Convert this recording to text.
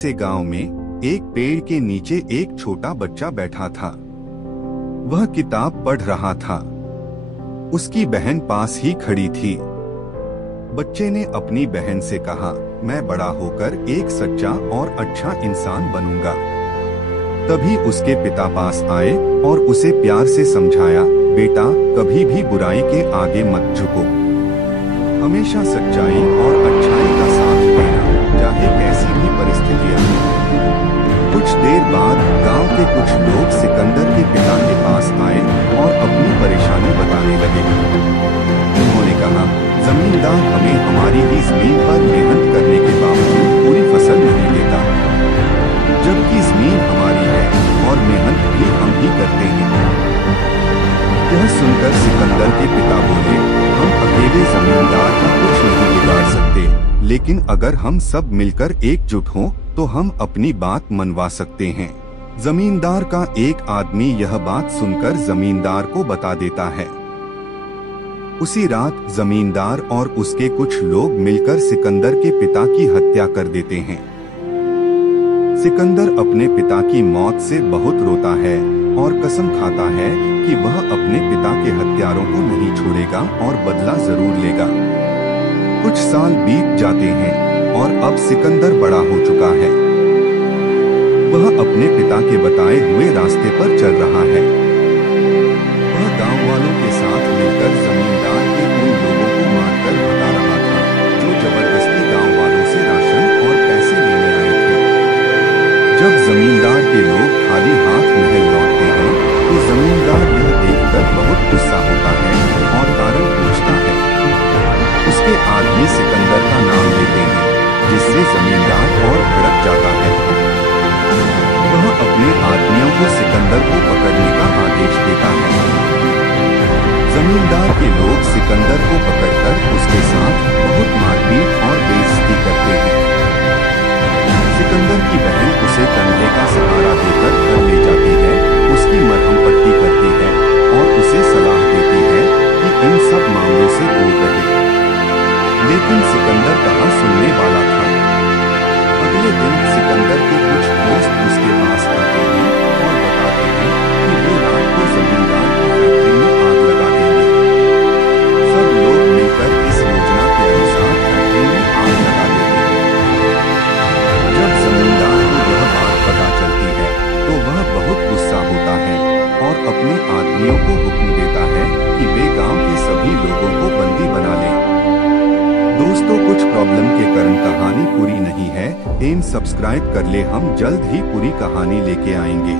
से गांव में एक पेड़ के नीचे एक छोटा बच्चा बैठा था। वह किताब पढ़ रहा था। उसकी बहन पास ही खड़ी थी। बच्चे ने अपनी बहन से कहा, मैं बड़ा होकर एक सच्चा और अच्छा इंसान बनूंगा। तभी उसके पिता पास आए और उसे प्यार से समझाया, बेटा कभी भी बुराई के आगे मत झुको। हमेशा सच्चाई और अच्छाई का साथ देना, चाहे कैसी भी परिस्थितियां हो। कुछ देर बाद गांव के कुछ लोग सिकंदर के पिता के पास आए और अपनी परेशानी बताने लगे। उन्होंने कहा, जमींदार हमें हमारी ही जमीन पर मेहनत करने के बावजूद पूरी फसल नहीं देता, जबकि जमीन हमारी है और मेहनत भी हम ही करते हैं। यह सुनकर सिकंदर के पिता बोले, हम अकेले जमींदार का कुछ नहीं बिगाड़ सकते, लेकिन अगर हम सब मिलकर एकजुट हों तो हम अपनी बात मनवा सकते हैं। जमींदार का एक आदमी यह बात सुनकर जमींदार को बता देता है। उसी रात जमींदार और उसके कुछ लोग मिलकर सिकंदर के पिता की हत्या कर देते हैं। सिकंदर अपने पिता की मौत से बहुत रोता है और कसम खाता है कि वह अपने पिता के हत्यारों को नहीं छोड़ेगा और बदला जरूर लेगा। कुछ साल बीत जाते हैं और अब सिकंदर बड़ा हो चुका है। वह अपने पिता के बताए हुए रास्ते पर चल रहा है। वह गांव वालों के साथ मिलकर जमींदार के उन लोगों को मारकर भगा रहा था जो जबरदस्ती गांव वालों से राशन और पैसे लेने आए थे। जब जमींदार के लोग खाली हाथ महल लौटते हैं तो जमींदार यह देखकर बहुत गुस्सा होता है और कारण पूछता है। उसके आदमी सिकंदर का नाम लेते हैं, जिससे जमींदार और भड़क जाता है। वह अपने आदमियों को सिकंदर को पकड़ने का आदेश देता है। जमींदार के लोग सिकंदर को पकड़कर उसके साथ बहुत मारपीट और बेइज्जती करते हैं। सिकंदर की बहन उसे कंधे का सहारा देकर घर ले जाती है, उसकी मरहम पट्टी करती है और उसे सलाह देती है कि इन सब मामलों से दूर रहे। लेकिन सिकंदर कहाँ सुनने वाला था। अगले दिन सिकंदर के कुछ दोस्त उसके पास आते हैं और बताते हैं कि वे रात को जमींदार की फैक्ट्री में आग लगा देंगे। सब लोग मिलकर इस योजना के अनुसार फैक्ट्री में आग लगा देते हैं। जब जमींदार को यह बात पता चलती है तो वह बहुत गुस्सा होता है और अपने आदमियों को हुक्म देता है कि वे गांव के सभी लोगों को बंदी बना लें। दोस्तों, कुछ प्रॉब्लम के कारण कहानी पूरी नहीं है। सब्सक्राइब कर ले, हम जल्द ही पूरी कहानी लेके आएंगे।